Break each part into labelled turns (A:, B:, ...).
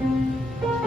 A: Música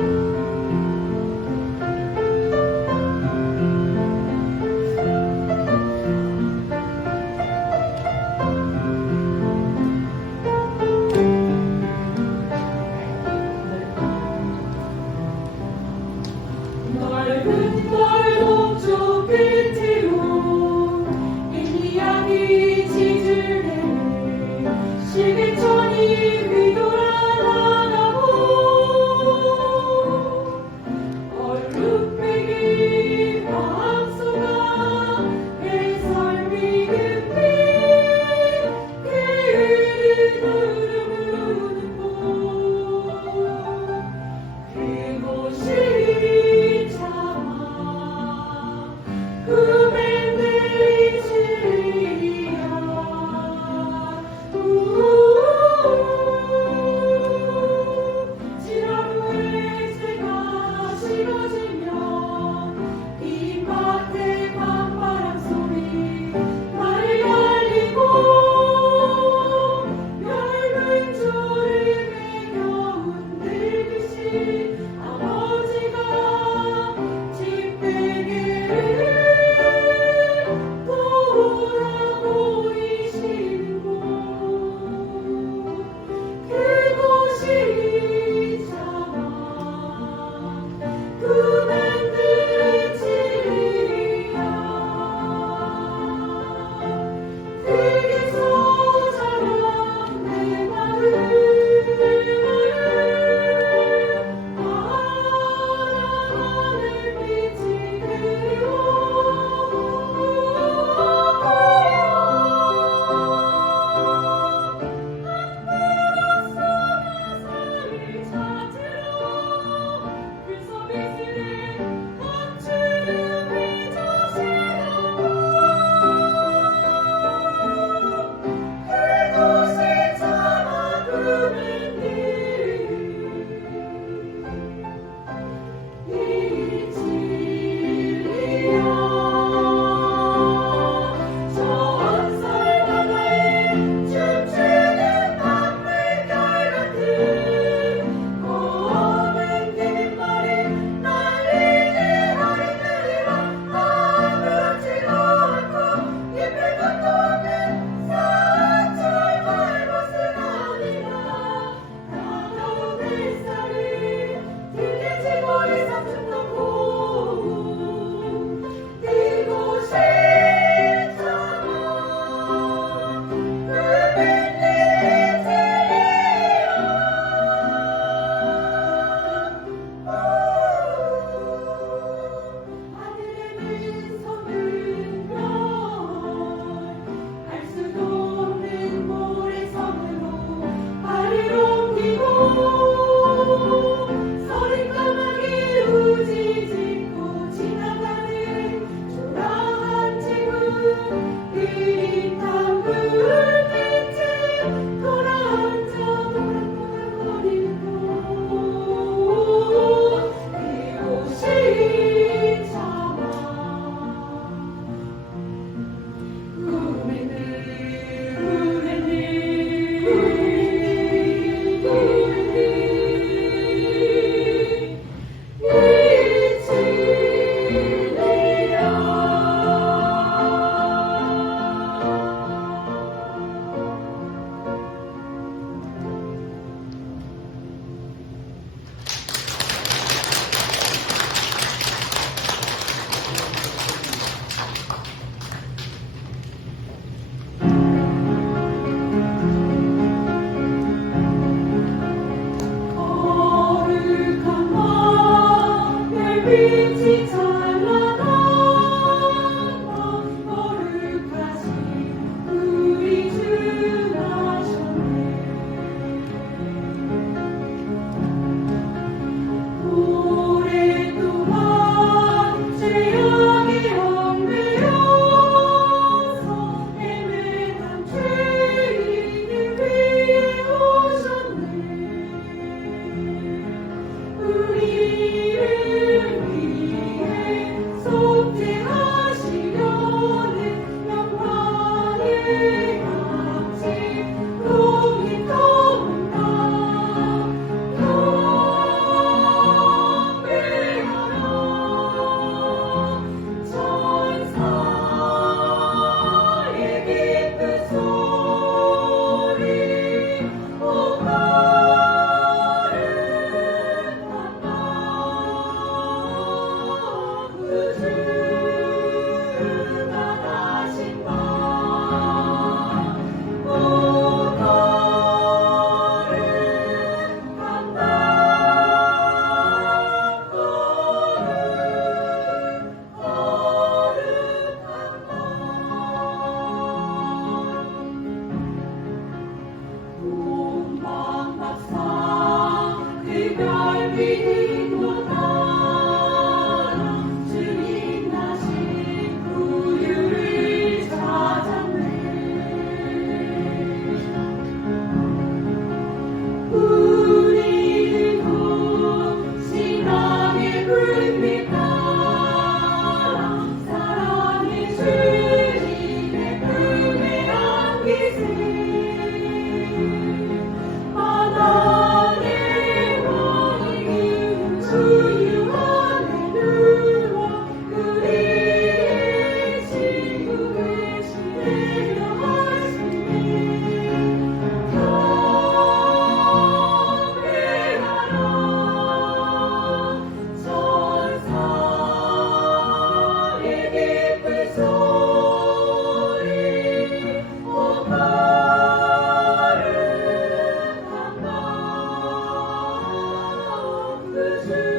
A: Jesus.